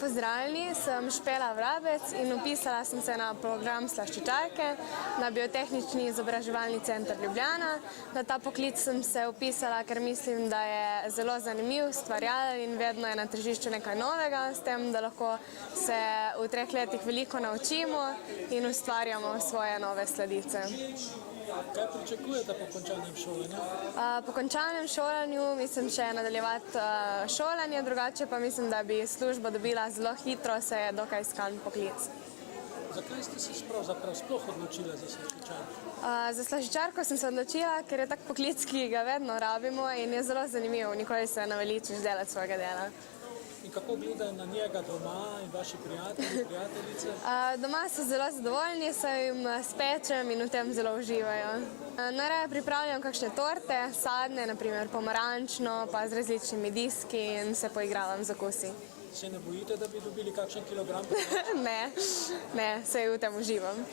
Pozdravljeni, sem Špela Vrabec in vpisala sem se na program slaščičarke na Biotehnični izobraževalni center Ljubljana. Na ta poklic sem se vpisala, ker mislim, da je zelo zanimiv, ustvarjalen in vedno je na tržišču nekaj novega, s tem, da lahko se v 3 letih veliko naučimo in ustvarjamo svoje nove sladice. Kaj pričakujete po končanem šolanju? Po končanem šolanju mislim še nadaljevati šolanje, drugače pa mislim, da bi službo dobila zelo hitro, se je dokaj iskan poklic. Zakaj ste se pravzaprav sploh odločili za slaščičarko? Za slaščičarko sem se odločila, ker je tak poklic, ki ga vedno rabimo in je zelo zanimiv, nikoli se naveličiš delati svojega dela. In kako gledajo na njega doma in vaši prijatelji, prijateljice? Doma so zelo zadovoljni, saj jim spečem in v tem zelo uživajo. Najraje pripravljam kakšne torte, sadne, naprimer pomarančno, pa z različnimi diski in se poigravam z okusi. Se ne bojite, da bi dobili kakšen kilogram? Ne, saj v tem uživam.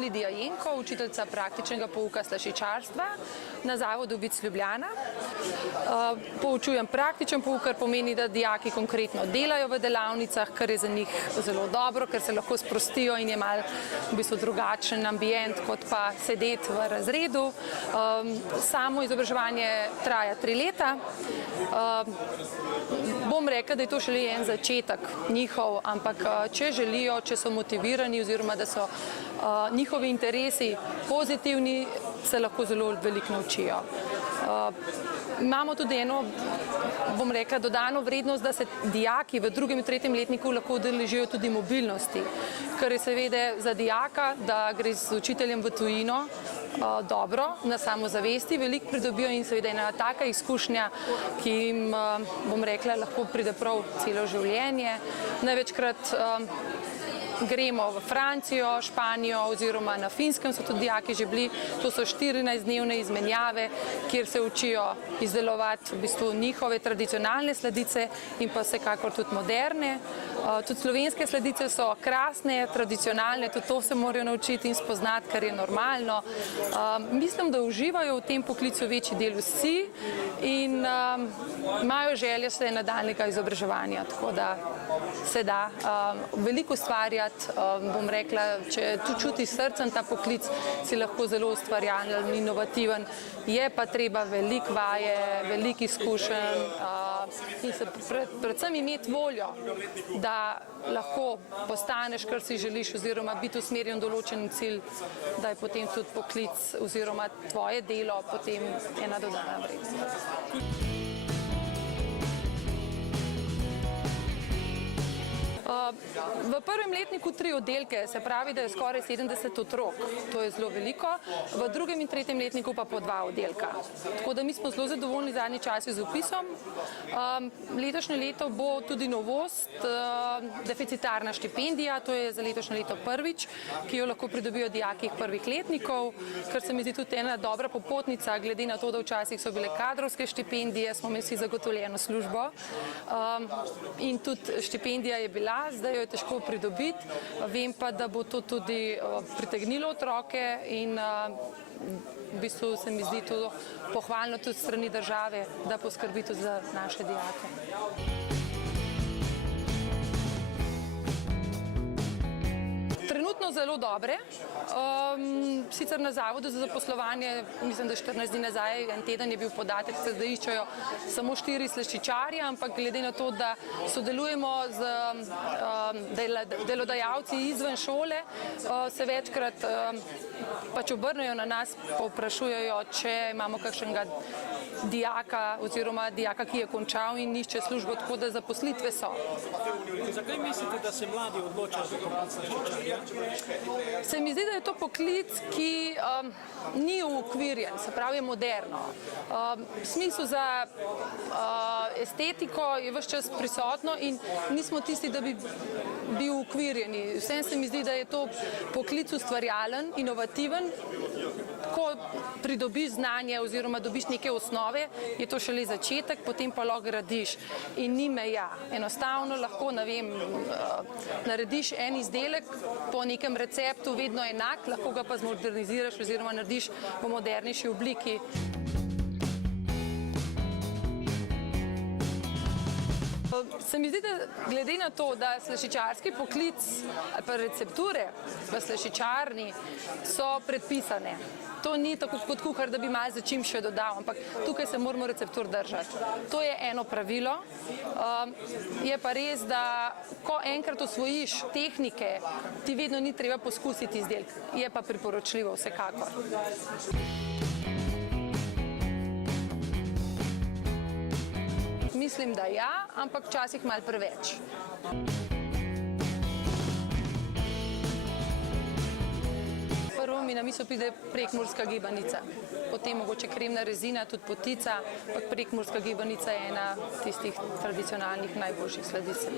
Lidija Jenko, učiteljica praktičnega pouka slaščičarstva na Zavodu Vic Ljubljana. Poučujem praktičen pouk, kar pomeni, da dijaki konkretno delajo v delavnicah, kar je za njih zelo dobro, ker se lahko sprostijo in je malo v bistvu drugačen ambient, kot pa sedeti v razredu. Samo izobraževanje traja 3 leta. Bom rekla, da je to šele en začetek njihov, ampak če želijo, če so motivirani oziroma da so njihovi interesi pozitivni, se lahko zelo veliko naučijo. Imamo tudi eno, bom rekla, dodano vrednost, da se dijaki v 2. in 3. letniku lahko udeležijo tudi mobilnosti, kar je seveda za dijaka, da gre z učiteljem v tujino, dobro, na samozavesti, veliko pridobijo in seveda ena taka izkušnja, ki jim, bom rekla, lahko pride prav celo življenje. Največkrat gremo v Francijo, Španijo oziroma na Finskem so tudi dijaki že bili. To so 14-dnevne izmenjave, kjer se učijo izdelovati v bistvu njihove tradicionalne sladice in pa vsekakor tudi moderne. Tudi slovenske sladice so krasne, tradicionalne, tudi to se morajo naučiti in spoznati, kar je normalno. Mislim, da uživajo v tem poklicu večji del vsi in imajo želje še nadaljnjega izobraževanja, tako da se da veliko ustvarjati. Bom rekla, če tu čuti srcem ta poklic, si lahko zelo ustvarjalen, inovativen, je pa treba veliko vaje, veliko izkušenj in se predvsem imeti voljo, da lahko postaneš, kar si želiš oziroma biti usmerjen v določen cilj, da je potem tudi poklic oziroma tvoje delo potem ena dodana vrednost. V 1. letniku 3 oddelke, se pravi, da je skoraj 70 otrok, to je zelo veliko, v 2. in 3. letniku pa po 2 oddelka. Tako da mi smo zelo zadovoljni zadnji časi z vpisom. Letošnje leto bo tudi novost, deficitarna štipendija, to je za letošnje leto prvič, ki jo lahko pridobijo dijaki 1. letnikov, kar se mi zdi tudi ena dobra popotnica, glede na to, da včasih so bile kadrovske štipendije, smo imeli vsi zagotovljeno službo in tudi štipendija je bila, zdaj jo je težko pridobiti, vem pa, da bo to tudi pritegnilo otroke in v bistvu se mi zdi to pohvalno tudi strani države, da poskrbi tudi za naše dijake. Trenutno zelo dobre. Sicer na Zavodu za zaposlovanje, mislim, da 14 dni nazaj, en teden je bil podatek, da iščejo samo 4 slaščičarje, ampak glede na to, da sodelujemo z delodajalci izven šole, se večkrat pač obrnejo na nas, povprašujejo, če imamo kakšnega dijaka oziroma dijaka, ki je končal in išče službo, tako da zaposlitve so. Zakaj mislite, da se mladi odločajo za poklic slaščičarja? Se mi zdi, da je to poklic, ki ni uokvirjen, se pravi je moderno. V smislu za estetiko je ves čas prisotno in nismo tisti, da bi bil uokvirjeni. Vsem se mi zdi, da je to poklic ustvarjalen, inovativen. Ko pridobiš znanje oziroma dobiš neke osnove, je to šele začetek, potem pa lahko gradiš in ni meja. Enostavno lahko, ne vem, narediš en izdelek po nekem receptu, vedno enak, lahko ga pa zmoderniziraš oziroma narediš v modernejši obliki. Se mi zdi, da glede na to, da slaščičarski poklic ali pa recepture v slaščičarni so predpisane. To ni tako kot kuhar, da bi malo za čim še dodal, ampak tukaj se moramo receptur držati. To je eno pravilo. Je pa res, da ko enkrat osvojiš tehnike, ti vedno ni treba poskusiti izdelek. Je pa priporočljivo vsekakor. Mislim, da ja, ampak včasih malo preveč. Prvo mi na misel pride prekmurska gibanica, potem mogoče kremna rezina, tudi potica, ampak prekmurska gibanica je ena tistih tradicionalnih najboljših sladic.